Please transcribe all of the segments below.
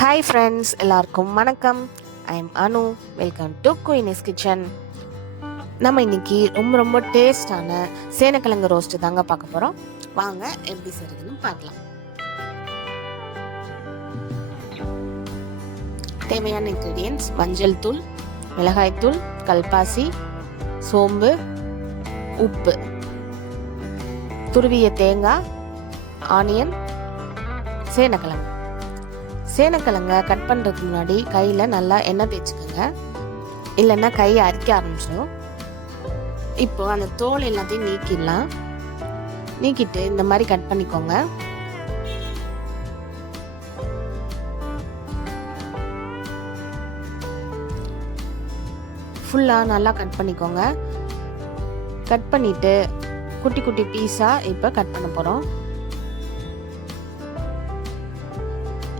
Hi friends, எல்லாருக்கும் வணக்கம். I am Anu. Welcome to Queenie's Kitchen. நம்ம இன்னைக்கு ரொம்ப டேஸ்டான சேனக்கிழங்கு ரோஸ்ட் தாங்க பார்க்க போகிறோம். வாங்க எப்படி செய்யறதுன்னு பார்க்கலாம். தேவையான இன்க்ரீடியன்ஸ்: மஞ்சள் தூள், மிளகாய் தூள், கல்பாசி, சோம்பு, உப்பு, துருவிய தேங்காய், ஆனியன், சேனக்கிழங்கு. சேனக்கிழங்க கட் பண்ணுறதுக்கு முன்னாடி கையில் நல்லா எண்ணெய் தேய்ச்சிக்கோங்க, இல்லைன்னா கையை அரிக்க ஆரம்பிச்சிடும். இப்போ அந்த தோல் எல்லாத்தையும் நீக்கிடலாம். நீக்கிட்டு இந்த மாதிரி கட் பண்ணிக்கோங்க. ஃபுல்லாக நல்லா கட் பண்ணிக்கோங்க. கட் பண்ணிவிட்டு குட்டி குட்டி பீஸாக இப்போ கட் பண்ண போகிறோம்.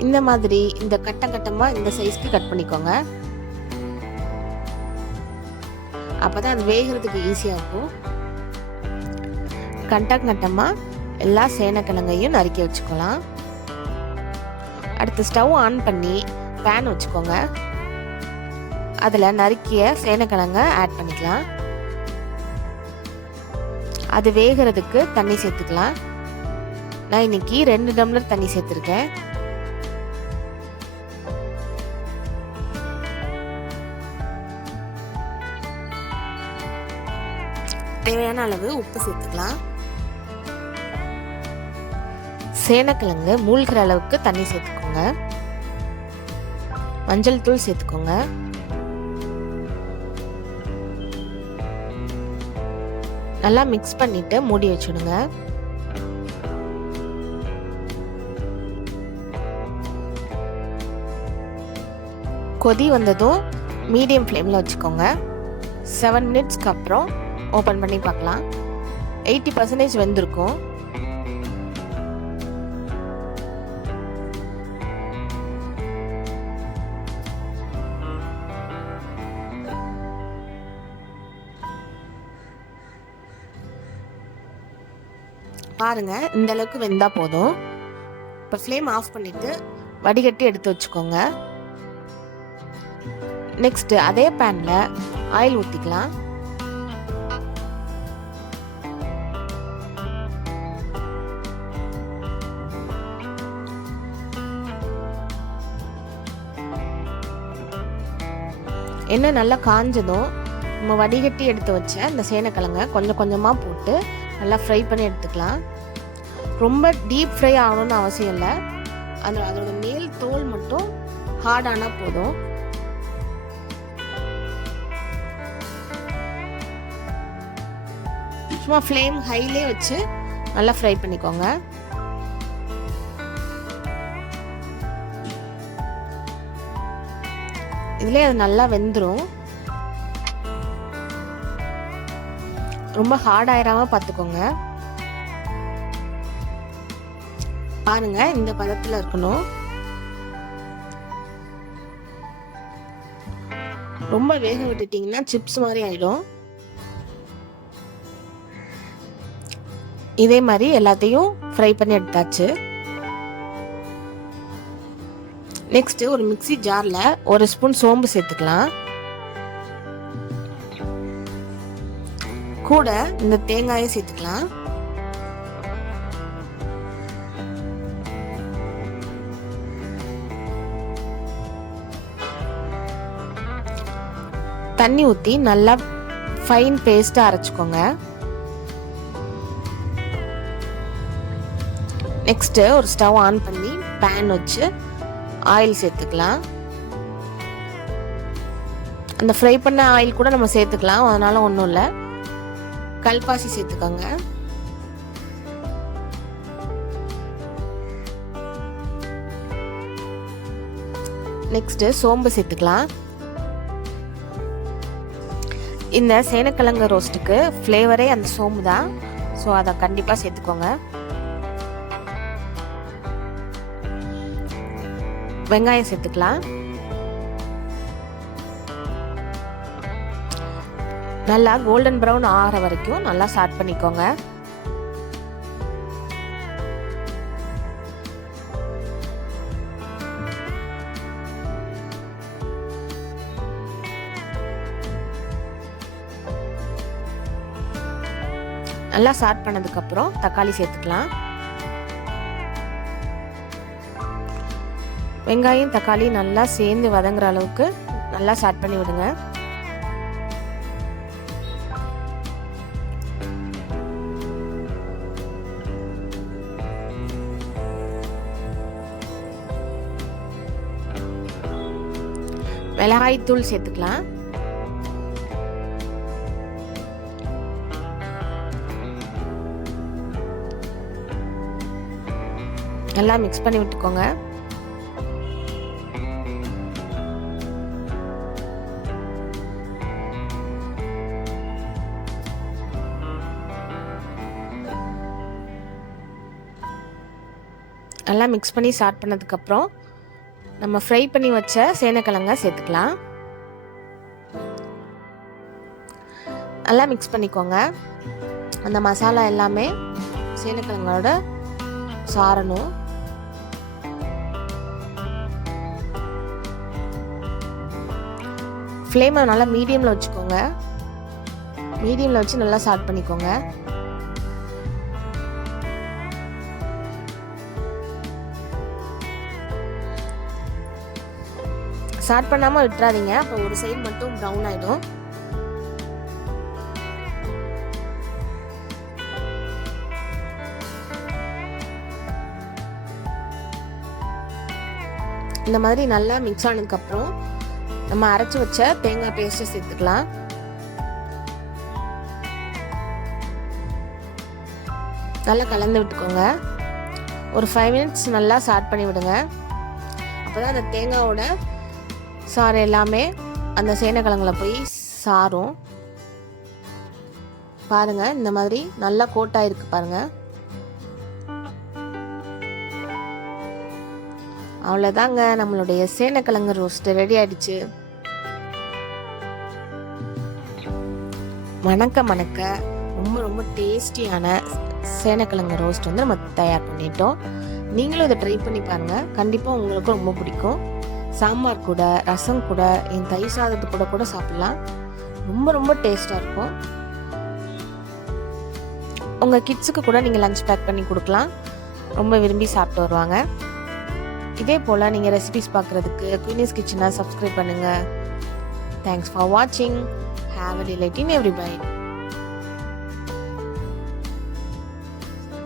இந்த மாதிரி இந்த கட்டமாக இந்த சைஸ்க்கு கட் பண்ணிக்கோங்க. அப்பதான் அது வேகிறதுக்கு ஈஸியாக இருக்கும். கட்டமாக எல்லா சேனக்கிழங்கையும் நறுக்கி வச்சுக்கலாம். அடுத்து ஸ்டவ் ஆன் பண்ணி பேன் வச்சுக்கோங்க. அதில் நறுக்கிய சேனக்கிழங்க ஆட் பண்ணிக்கலாம். அது வேகிறதுக்கு தண்ணி சேர்த்துக்கலாம். நான் இன்னைக்கு 2 டம்ளர் தண்ணி சேர்த்துருக்கேன். தேவையான அளவு உப்பு சேர்த்துக்கலாம். சேனக்கிழங்கு மூழ்கிற அளவுக்கு தண்ணி சேர்த்துக்கோங்க. மஞ்சள் தூள் சேர்த்துக்கோங்க. நல்லா மிக்ஸ் பண்ணிட்டு மூடி வச்சுடுங்க. கொதி வந்ததும் மீடியம் ஃப்ளேமில் வச்சுக்கோங்க. 7 மினிட்ஸ்க்கு அப்புறம் ஓப்பன் பண்ணி பார்க்கலாம். 80% வெந்திருக்கும். பாருங்க, இந்த அளவுக்கு வெந்தா போதும். இப்போ ஃப்ளேம் ஆஃப் பண்ணிட்டு வடிகட்டி எடுத்து வச்சுக்கோங்க. நெக்ஸ்ட் அதே பேன்ல ஆயில் ஊற்றிக்கலாம். எண்ணெய் நல்லா காஞ்சதும் நம்ம வடிகட்டி எடுத்து வச்ச இந்த சேனக்கிழங்க கொஞ்சமாக போட்டு நல்லா ஃப்ரை பண்ணி எடுத்துக்கலாம். ரொம்ப டீப் ஃப்ரை ஆகணும்னு அவசியம் இல்லை. அதோட மேல் தோல் மட்டும் ஹார்டானால் போதும். சும்மா ஃப்ளேம் ஹைலே வச்சு நல்லா ஃப்ரை பண்ணிக்கோங்க. இதுலேயே அது நல்லா வெந்துடும். ரொம்ப ஹார்ட் ஆயிராம பார்த்துக்கோங்க. பாருங்க, இந்த பதத்தில் இருக்கணும். ரொம்ப வேக விட்டுட்டீங்கன்னா சிப்ஸ் மாதிரி ஆயிடும். இதே மாதிரி எல்லாத்தையும் ஃப்ரை பண்ணி எடுத்தாச்சு. நெக்ஸ்ட் ஒரு மிக்ஸி ஜார்ல 1 ஸ்பூன் சோம்பு சேர்த்துக்கலாம். கூட இந்த தேங்காயை சேர்த்துக்கலாம். தண்ணி ஊற்றி நல்லா ஃபைன் பேஸ்டா அரைச்சுக்கோங்க. நெக்ஸ்ட் ஒரு ஸ்டவ் ஆன் பண்ணி பேன் வச்சு ஆயில் சேர்த்துக்கலாம். அந்த ஃப்ரை பண்ண ஆயில் கூட நம்ம சேர்த்துக்கலாம், அதனால ஒன்றும் இல்லை. கல்பாசி சேர்த்துக்கோங்க. நெக்ஸ்ட் சோம்பு சேர்த்துக்கலாம். இந்த சேனக்கிழங்கு ரோஸ்ட்டுக்கு ஃப்ளேவரே அந்த சோம்பு தான், ஸோ அதை கண்டிப்பாக சேர்த்துக்கோங்க. வெங்காயம் சேர்த்துக்கலாம். நல்லா கோல்டன் ப்ரௌன் ஆகிற வரைக்கும் நல்லா சாட் பண்ணிக்கோங்க. நல்லா சாட் பண்ணதுக்கப்புறம் தக்காளி சேர்த்துக்கலாம். வெங்காயம் தக்காளி நல்லா சேர்ந்து வதங்குற அளவுக்கு நல்லா சாட் பண்ணி விடுங்க. மிளகாய் தூள் சேர்த்துக்கலாம். நல்லா மிக்ஸ் பண்ணி விட்டுக்கோங்க. நல்லா மிக்ஸ் பண்ணி ஸ்டார்ட் பண்ணதுக்கப்புறம் நம்ம ஃப்ரை பண்ணி வச்ச சேனைக்கிழங்க சேர்த்துக்கலாம். நல்லா மிக்ஸ் பண்ணிக்கோங்க. அந்த மசாலா எல்லாமே சேனைக்கிழங்கோட சாரணும். ஃப்ளேமை நல்லா மீடியமில் வச்சுக்கோங்க. மீடியமில் வச்சு நல்லா ஸ்டார்ட் பண்ணிக்கோங்க. ஸ்டார்ட் பண்ணாமல் விட்டுறாதீங்க, அப்போ ஒரு சைடு மட்டும் ப்ரௌன் ஆகிடும். இந்த மாதிரி நல்லா மிக்ஸ் ஆனதுக்கப்புறம் நம்ம அரைச்சி வச்ச தேங்காய் பேஸ்ட்டை சேர்த்துக்கலாம். நல்லா கலந்து விட்டுக்கோங்க. ஒரு 5 மினிட்ஸ் நல்லா ஸ்டார்ட் பண்ணி விடுங்க. அப்போ தான் அந்த தேங்காயோட சாறு எல்லாமே அந்த சேனைக்கிழங்குல போய் சாரும். பாருங்க, இந்த மாதிரி நல்லா கோட்டாயிருக்கு பாருங்க. அவ்வளோதாங்க, நம்மளுடைய சேனைக்கிழங்கு ரோஸ்ட் ரெடி ஆயிடுச்சு. மணக்க மணக்க ரொம்ப ரொம்ப டேஸ்டியான சேனைக்கிழங்கு ரோஸ்ட் வந்து நம்ம தயார் பண்ணிட்டோம். நீங்களும் இதை ட்ரை பண்ணி பாருங்கள், கண்டிப்பாக உங்களுக்கு ரொம்ப பிடிக்கும். சாம்பார் கூட, ரசம் கூட, என் தயிர் சாதத்து கூட சாப்பிட்லாம். ரொம்ப ரொம்ப டேஸ்ட்டாக இருக்கும். உங்கள் கிட்ஸுக்கு கூட நீங்கள் லஞ்ச் பேக் பண்ணி கொடுக்கலாம், ரொம்ப விரும்பி சாப்பிட்டு வருவாங்க. இதே போல் நீங்கள் ரெசிபிஸ் பார்க்குறதுக்கு குயினிஸ் கிச்சனை சப்ஸ்கிரைப் பண்ணுங்கள். தேங்க்ஸ் ஃபார் வாட்சிங். Have a delight in every byte.